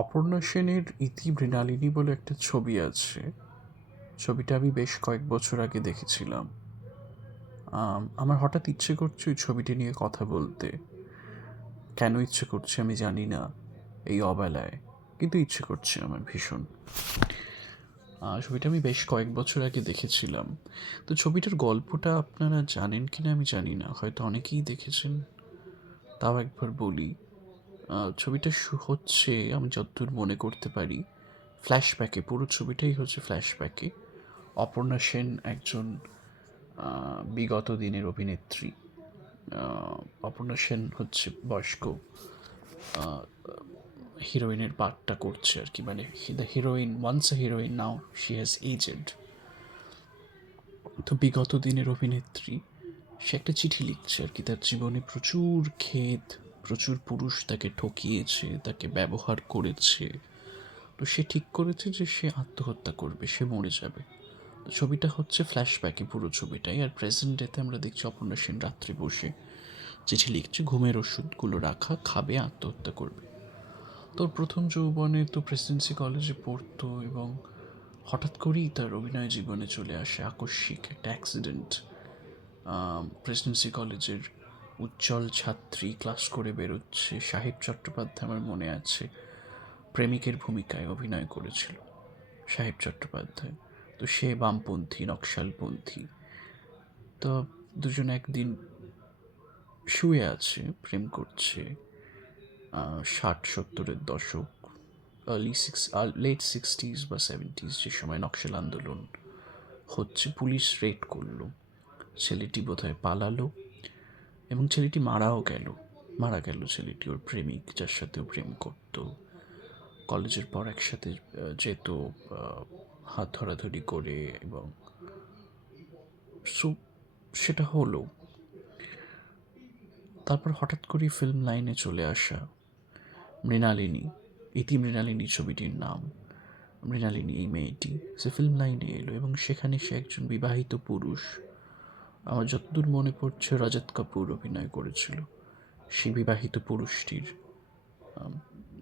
অপর্ণা সেনের ইতি মৃণালিনী বলে একটা ছবি আছে। ছবিটা আমি বেশ কয়েক বছর আগে দেখেছিলাম। আমার হঠাৎ ইচ্ছে করছে ওই ছবিটি নিয়ে কথা বলতে। কেন ইচ্ছে করছে আমি জানি না এই অবেলায়, কিন্তু ইচ্ছে করছে আমার ভীষণ। ছবিটা আমি বেশ কয়েক বছর আগে দেখেছিলাম। তো ছবিটার গল্পটা আপনারা জানেন কি না আমি জানি না, হয়তো অনেকেই দেখেছেন। তাও একবার বলি। ছবিটা হচ্ছে, আমি যতদূর মনে করতে পারি, ফ্ল্যাশব্যাকে। পুরো ছবিটাই হচ্ছে ফ্ল্যাশব্যাকে। অপর্ণা সেন একজন বিগত দিনের অভিনেত্রী। অপর্ণা সেন হচ্ছে বয়স্ক হিরোইনের পার্টটা করছে আর কি, মানে the heroine, once a heroine, now she has aged. তো বিগত দিনের অভিনেত্রী, সে একটা চিঠি লিখছে আর কি। তার জীবনে প্রচুর খেদ, প্রচুর পুরুষ তাকে ঠকিয়েছে, তাকে ব্যবহার করেছে। তো সে ঠিক করেছে যে সে আত্মহত্যা করবে, সে মরে যাবে। তো ছবিটা হচ্ছে ফ্ল্যাশব্যাকে পুরো ছবিটাই। আর প্রেজেন্ট ডেতে আমরা দেখছি অপর্ণা সেন রাত্রে বসে চিঠি লিখছে, ঘুমের ওষুধগুলো রাখা, খাবে, আত্মহত্যা করবে। তোর প্রথম যৌবনে তো প্রেসিডেন্সি কলেজে পড়তো, এবং হঠাৎ করেই তার অভিনয় জীবনে চলে আসে আকস্মিক একটা অ্যাক্সিডেন্ট। প্রেসিডেন্সি কলেজের উজ্জ্বল ছাত্রী, ক্লাস করে বেরোচ্ছে। সাহেব চট্টোপাধ্যায়, আমার মনে আছে, প্রেমিকের ভূমিকায় অভিনয় করেছিল সাহেব চট্টোপাধ্যায়। তো সে বামপন্থী, নকশালপন্থী। তো দুজন একদিন শুয়ে আছে, প্রেম করছে। 60-70-এর দশক, লেট 60s বা 70s, যে সময় নকশাল আন্দোলন হচ্ছে। পুলিশ রেড করলো, ছেলেটি বোধহয় পালালো, এবং ছেলেটি মারা গেল ছেলেটি। ওর প্রেমিক, যার সাথে ও প্রেম করত, কলেজের পর একসাথে যেত, হাত ধরাধরি করে, এবং সেটা হলো। তারপর হঠাৎ করে ফিল্ম লাইনে চলে আসা মৃণালিনী, ইতি মৃণালিনী ছবিটির নাম। মৃণালিনী, এই মেয়েটি, সে ফিল্ম লাইনে এলো, এবং সেখানে সে একজন বিবাহিত পুরুষ। আমার যতদূর মনে পড়ছে রজত কাপুর অভিনয় করেছিল সেই বিবাহিত পুরুষটির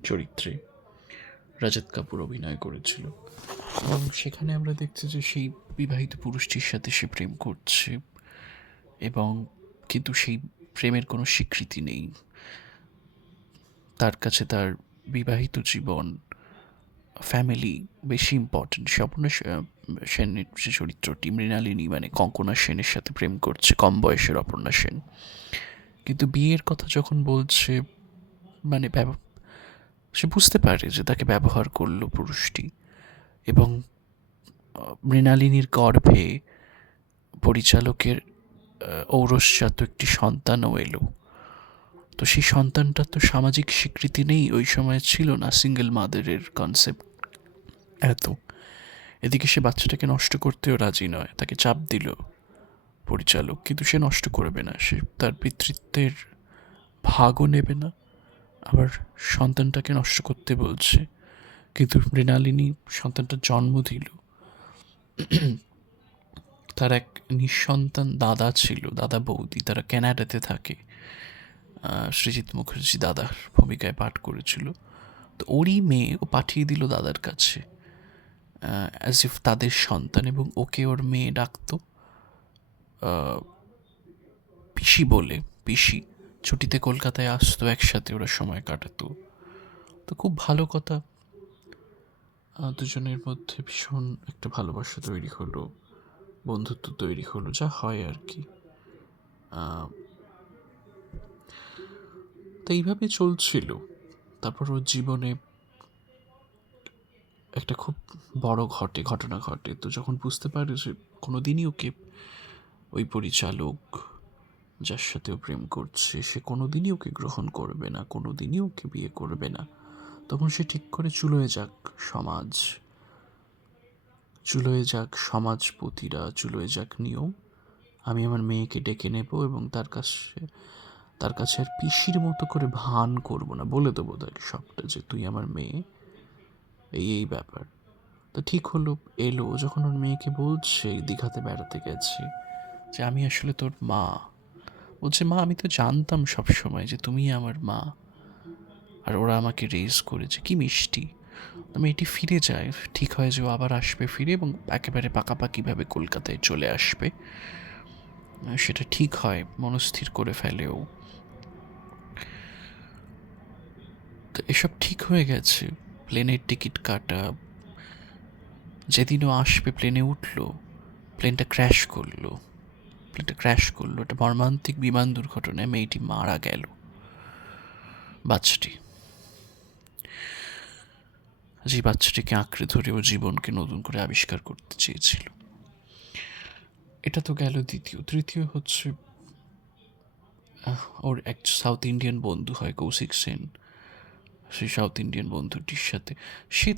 চরিত্রে। রজত কাপুর অভিনয় করেছিল, এবং সেখানে আমরা দেখছি যে সেই বিবাহিত পুরুষটির সাথে সে প্রেম করছে, এবং কিন্তু সেই প্রেমের কোনো স্বীকৃতি নেই তার কাছে। তার বিবাহিত জীবন, ফ্যামিলি বেশি ইম্পর্টেন্ট। স্বপ্ন সেনের যে চরিত্রটি মৃণালিনী, মানে কঙ্কনা সেনের সাথে প্রেম করছে, কম বয়সের অপর্ণা সেন। কিন্তু বিয়ের কথা যখন বলছে, মানে সে বুঝতে পারে যে তাকে ব্যবহার করলো পুরুষটি, এবং মৃণালিনীর গর্ভে পরিচালকের ঔরসজাত একটি সন্তানও এলো। তো সেই সন্তানটার তো সামাজিক স্বীকৃতি নেই, ওই সময় ছিল না সিঙ্গেল মাদারের কনসেপ্ট এত। এদিকে সে বাচ্চাটাকে নষ্ট করতেও রাজি নয়, তাকে চাপ দিল পরিচালক, কিন্তু সে নষ্ট করবে না, সে তার পিতৃত্বের ভাগও নেবে না, আবার সন্তানটাকে নষ্ট করতে বলছে। কিন্তু মৃণালিনী সন্তানটার জন্ম দিল। তার এক নিঃসন্তান দাদা ছিল, দাদা বৌদি, তারা ক্যানাডাতে থাকে। সৃজিত মুখার্জি দাদার ভূমিকায় পাঠ করেছিল। তো ওরই মেয়ে ও পাঠিয়ে দিল দাদার কাছে, অ্যাজ ইফ তাদের সন্তান, এবং ওকে ওর মেয়ে ডাকতো পিসি বলে। পিসি ছুটিতে কলকাতায় আসতো, একসাথে ওরা সময় কাটাতো। তো খুব ভালো কথা, দুজনের মধ্যে ভীষণ একটা ভালোবাসা তৈরি হলো, বন্ধুত্ব তৈরি হলো, যা হয় আর কি। তো এইভাবে চলছিল। তারপর ওর জীবনে একটা খুব বড় ঘটনা ঘটে। তো যখন বুঝতে পারে যে কোনোদিনই ওকে ওই পরিচালক, যার সাথে ও প্রেম করছে, সে কোনোদিনই ওকে গ্রহণ করবে না, কোনোদিনই ওকে বিয়ে করবে না, তখন সে ঠিক করে চুলোয় যাক সমাজ, চুলোয় যাক সমাজপতিরা, চুলোয় যাক নিয়ম। আমি আমার মেয়েকে ডেকে নেব, এবং তার কাছে আর পিসির মতো করে ভান করব না, বলে দেবো তাকে সবটা, যে তুই আমার মেয়ে, এই ব্যাপার। তো ঠিক হলো, এলো। যখন ওর মেয়েকে বলছে, দীঘাতে বেড়াতে গেছে, যে আমি আসলে তোর মা, বলছে মা আমি তো জানতাম সব সময় যে তুমি আমার মা। আর ওরা আমাকে রেজ করেছে, কি মিষ্টি। আমি এটি ফিরে যায়, ঠিক হয় যে ও আবার আসবে ফিরে এবং একেবারে পাকাপাকিভাবে কলকাতায় চলে আসবে, সেটা ঠিক হয়, মনস্থির করে ফেলেও। তো এসব ঠিক হয়ে গেছে, প্লেনের টিকিট কাটা, যেদিনও আসবে প্লেনে উঠলো, প্লেনটা ক্র্যাশ করলো। একটা মর্মান্তিক বিমান দুর্ঘটনায় মেয়েটি মারা গেল, বাচ্চাটি। যে বাচ্চাটিকে আঁকড়ে ধরে ও জীবনকে নতুন করে আবিষ্কার করতে চেয়েছিল। এটা তো গেল দ্বিতীয়। তৃতীয় হচ্ছে ওর এক সাউথ ইন্ডিয়ান বন্ধু হয়, কৌশিক সেন। সেই সাউথ ইন্ডিয়ান বন্ধুটির সাথে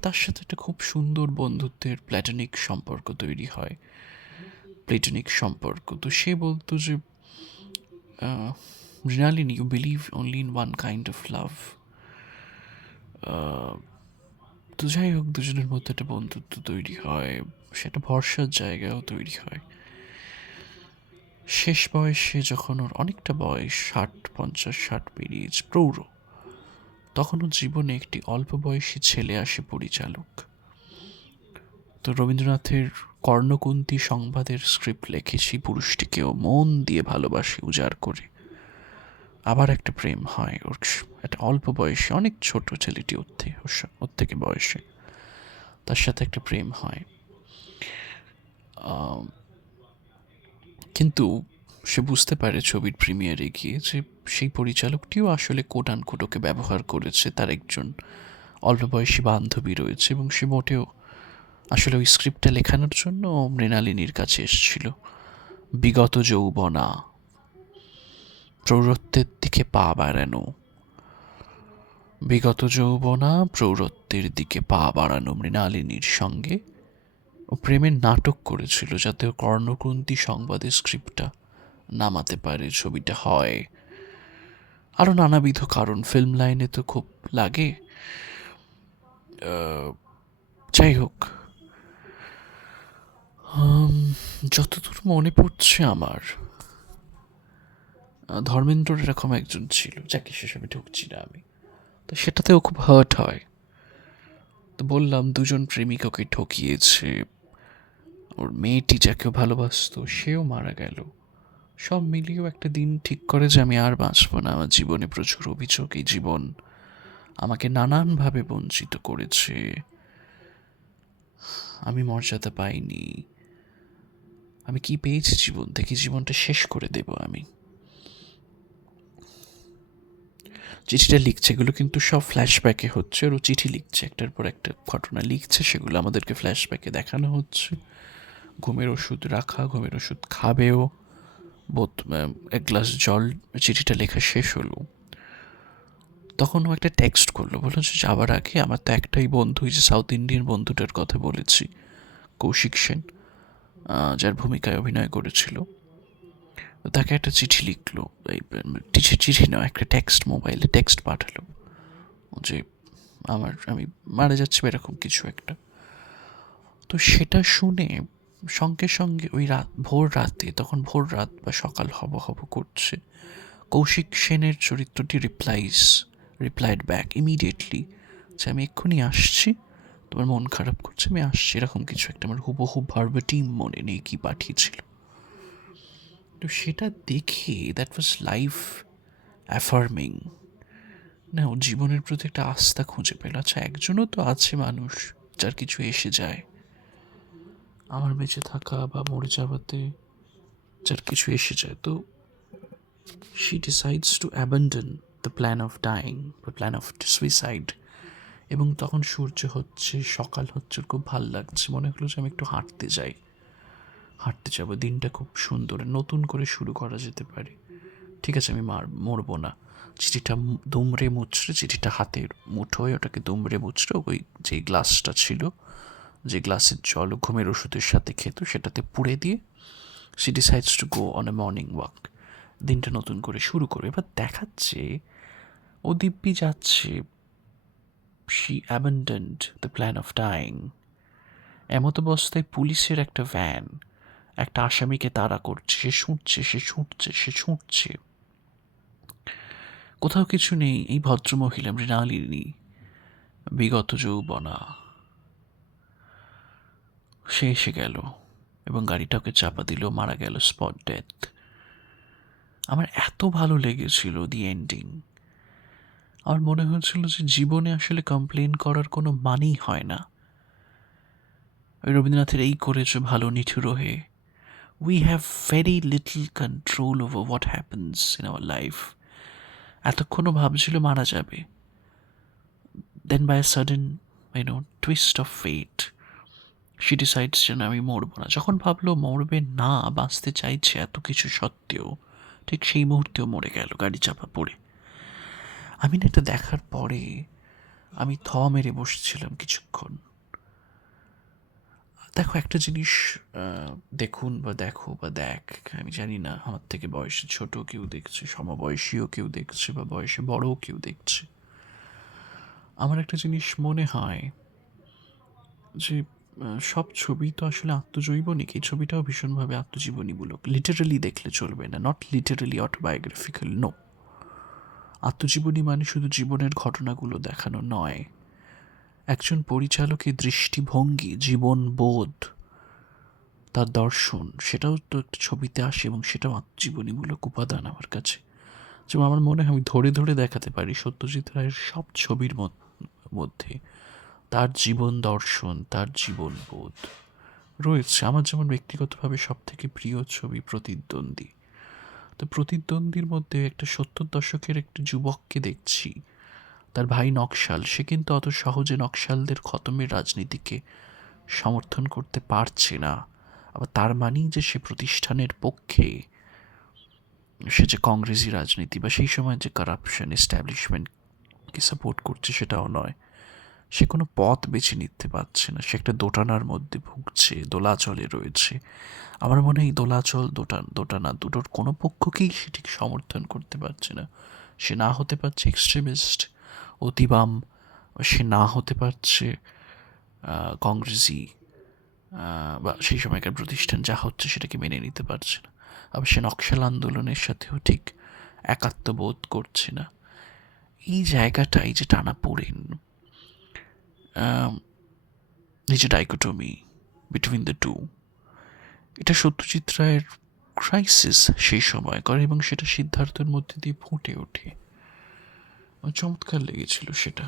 তার সাথে একটা খুব সুন্দর বন্ধুত্বের প্ল্যাটনিক সম্পর্ক তৈরি হয়। তো সে বলতো যে Mrinalini, you believe only in one kind of love. তো যাই হোক, দুজনের মধ্যে একটা বন্ধুত্ব তৈরি হয়, সেটা ভরসার জায়গাও তৈরি হয়। শেষ বয়সে যখন ওর অনেকটা বয়স, 50-60 পেরিয়েছে, প্রৌঢ়, তখনও জীবনে একটি অল্প বয়সী ছেলে আসে পরিচালক। তো রবীন্দ্রনাথের কর্ণকুন্তী সংবাদের স্ক্রিপ্ট লেখে সেই পুরুষটিকেও মন দিয়ে ভালোবাসে উজাড় করে। আবার একটা প্রেম হয় ওর, একটা অল্প বয়সে, অনেক ছোট ছেলেটি ওর থেকে বয়সে, তার সাথে একটা প্রেম হয়। কিন্তু সে বুঝতে পারে ছবির প্রিমিয়ারে গিয়ে যে সেই পরিচালকটিও আসলে কোট আনকোট ওকে ব্যবহার করেছে, তার একজন অল্প বয়সী বান্ধবী রয়েছে, এবং সে মোটেও আসলে ওই স্ক্রিপ্টটা লেখানোর জন্য মৃণালিনীর কাছে এসেছিল। বিগত যৌবনা, প্রৌঢ়ত্বের দিকে পা বাড়ানো, বিগত যৌবনা প্রৌঢ়ত্বের দিকে পা বাড়ানো মৃণালিনীর সঙ্গে ও প্রেমের নাটক করেছিল, যাতে ও কর্ণকুন্তী সংবাদের স্ক্রিপ্টটা নামাতে পারে, ছবিটা হয়। আরও নানাবিধ কারণ ফিল্ম লাইনে তো খুব লাগে। যাই হোক, যতদূর মনে পড়ছে আমার, ধর্মেন্দ্র এরকম একজন ছিল, যাকে সেসবে ঢুকছি না আমি। তো সেটাতেও খুব হার্ট হয়। তো বললাম, দুজন প্রেমিক ওকে ঠকিয়েছে, ওর মেয়েটি যাকেও ভালোবাসতো সেও মারা গেল। সব মিলিয়েও একটা দিন ঠিক করে যে আমি আর বাঁচব না। আমার জীবনে প্রচুর অভিযোগ, এই জীবন আমাকে নানানভাবে বঞ্চিত করেছে, আমি মর্যাদা পাইনি, আমি কি পেয়েছি জীবন থেকে, জীবনটা শেষ করে দেব আমি। চিঠিটা লিখছে, এগুলো কিন্তু সব ফ্ল্যাশব্যাকে হচ্ছে, ওর চিঠি লিখছে, একটার পর একটা ঘটনা লিখছে, সেগুলো আমাদেরকে ফ্ল্যাশব্যাকে দেখানো হচ্ছে। ঘুমের ওষুধ রাখা, ঘুমের ওষুধ খাবেও, এক গ্লাস জল, চিঠিটা লেখা শেষ হলো। তখন ও একটা টেক্সট করলো, বললো যে যাবার আগে আমার তো একটাই বন্ধু, যে সাউথ ইন্ডিয়ান বন্ধুটার কথা বলেছি, কৌশিক সেন, যার ভূমিকায় অভিনয় করেছিল, তাকে একটা চিঠি লিখলো। এই চিঠি নয়, একটা মোবাইলে টেক্সট পাঠালো যে আমি মারা যাচ্ছি এরকম কিছু একটা। তো সেটা শুনে সঙ্গে সঙ্গে ওই ভোর রাতে, তখন ভোর রাত বা সকাল হব করছে, কৌশিক সেনের চরিত্রটি রিপ্লাইড ব্যাক ইমিডিয়েটলি যে আমি এক্ষুনি আসছি, তোমার মন খারাপ করছে, আমি আসছি, এরকম কিছু একটা। আমার হুবহু ভার্বাটিম মনে নেই কি পাঠিয়েছিল। তো সেটা দেখে দ্যাট ওয়াজ লাইফ অ্যাফার্মিং। না, ও জীবনের প্রতি একটা আস্থা খুঁজে পেল। আচ্ছা, একজনও তো আছে মানুষ যার কিছু এসে যায়, আমার বেঁচে থাকা বা মরে যাওয়াতে যার কিছু এসে যায়। তো she decides to abandon the plan of dying, the plan of suicide. এবং তখন সূর্য হচ্ছে, সকাল হচ্ছে, খুব ভাল লাগছে, মনে হলো যে আমি একটু হাঁটতে যাবো, দিনটা খুব সুন্দর, নতুন করে শুরু করা যেতে পারে। ঠিক আছে, আমি মরবো না। চিঠিটা দুমড়ে মুচড়ে, চিঠিটা হাতের মুঠোয়, ওটাকে দুমড়ে মুচড়ে ওই যে গ্লাসটা ছিল, যে গ্লাসের জল ঘুমের ওষুধের সাথে খেত, সেটাতে পুড়ে দিয়ে she decides to go on a morning walk. দিনটা নতুন করে শুরু করে। এবার দেখাচ্ছে ও দিব্যি যাচ্ছে, she abandoned the plan of dying. এমত অবস্থায় পুলিশের একটা ভ্যান একটা আসামিকে তাড়া করছে, সে ছুটছে। কোথাও কিছু নেই, এই ভদ্রমহিলা মৃণালিনী, বিগত যৌবনা, সে এসে গেল এবং গাড়িটাকে চাপা দিল, মারা গেল, স্পট ডেথ। আমার এত ভালো লেগেছিল দি এন্ডিং। আমার মনে হয়েছিল যে জীবনে আসলে কমপ্লেন করার কোনো মানেই হয় না। ওই রবীন্দ্রনাথের এই করেছে ভালো নিঠুর হয়ে, we have very little control over what happens in our life. এতক্ষণও ভাবছিল মারা যাবে, then by a sudden twist of fate she decides যে না, আমি মরবো না। যখন ভাবলো মরবে না, বাঁচতে চাইছে এত কিছু সত্ত্বেও, ঠিক সেই মুহূর্তেও মরে গেল গাড়ি চাপা পড়ে। আমি না এটা দেখার পরে আমি মেরে বসেছিলাম কিছুক্ষণ। দেখো একটা জিনিস, দেখুন বা দেখো বা দেখ, আমি জানি না আমার থেকে বয়সে ছোট কেউ দেখছে, সমবয়সীও কেউ দেখছে, বা বয়সে বড়ও কেউ দেখছে। আমার একটা জিনিস মনে হয় যে সব ছবি তো আসলে আত্মজৈবনিক। এই ছবিটাও ভীষণভাবে আত্মজীবনীমূলক। লিটারালি দেখলে চলবে না, নট লিটারালি অটোবায়োগ্রাফিক্যাল, নো। আত্মজীবনী মানে শুধু জীবনের ঘটনাগুলো দেখানো নয়, একজন পরিচালকের দৃষ্টিভঙ্গি, জীবনবোধ, তার দর্শন, সেটাও তো একটা ছবিতে আসে, এবং সেটাও আত্মজীবনীমূলক উপাদান আমার কাছে। যেমন আমার মনে হয় আমি ধরে ধরে দেখাতে পারি সত্যজিৎ রায়ের সব ছবির মধ্যে তার জীবন দর্শন, তার জীবনবোধ রয়েছে। আমার যেমন ব্যক্তিগতভাবে সব থেকে প্রিয় ছবি প্রতিদ্বন্দ্বী। তো প্রতিদ্বন্দ্বীর মধ্যে একটা 70 দশকের একটা যুবককে দেখছি, তার ভাই নকশাল। সে কিন্তু অত সহজে নকশালদের খতমের রাজনীতিকে সমর্থন করতে পারছে না। আবার তার মানেই যে সে প্রতিষ্ঠানের পক্ষে, সে যে কংগ্রেসি রাজনীতি বা সেই সময় যে কারাপশন এস্টাবলিশমেন্টকে সাপোর্ট করছে সেটাও নয়। সে কোনো পথ বেছে নিতে পারছে না, সে একটা দোটানার মধ্যে ভুগছে, দোলাচলে রয়েছে। আমার মনে হয় এই দোলাচল দোটানা দুটোর কোনো পক্ষকেই সে ঠিক সমর্থন করতে পারছে না। সে না হতে পারছে এক্সট্রিমিস্ট, অতিবাম, সে না হতে পারছে কংগ্রেসি, বা সেই সময়কার প্রতিষ্ঠান যা হচ্ছে সেটাকে মেনে নিতে পারছে না। আবার সে নকশাল আন্দোলনের সাথেও ঠিক একাত্মবোধ করছে না। এই জায়গাটা, এই যে টানাপোড়েন, এই যে ডাইকোটমি বিটুইন দ্য টু, এটা সত্যজিৎ রায়ের ক্রাইসিস সেই সময় করে, এবং সেটা সিদ্ধার্থের মধ্যে দিয়ে ফুটে ওঠে। আমার চমৎকার লেগেছিল সেটা।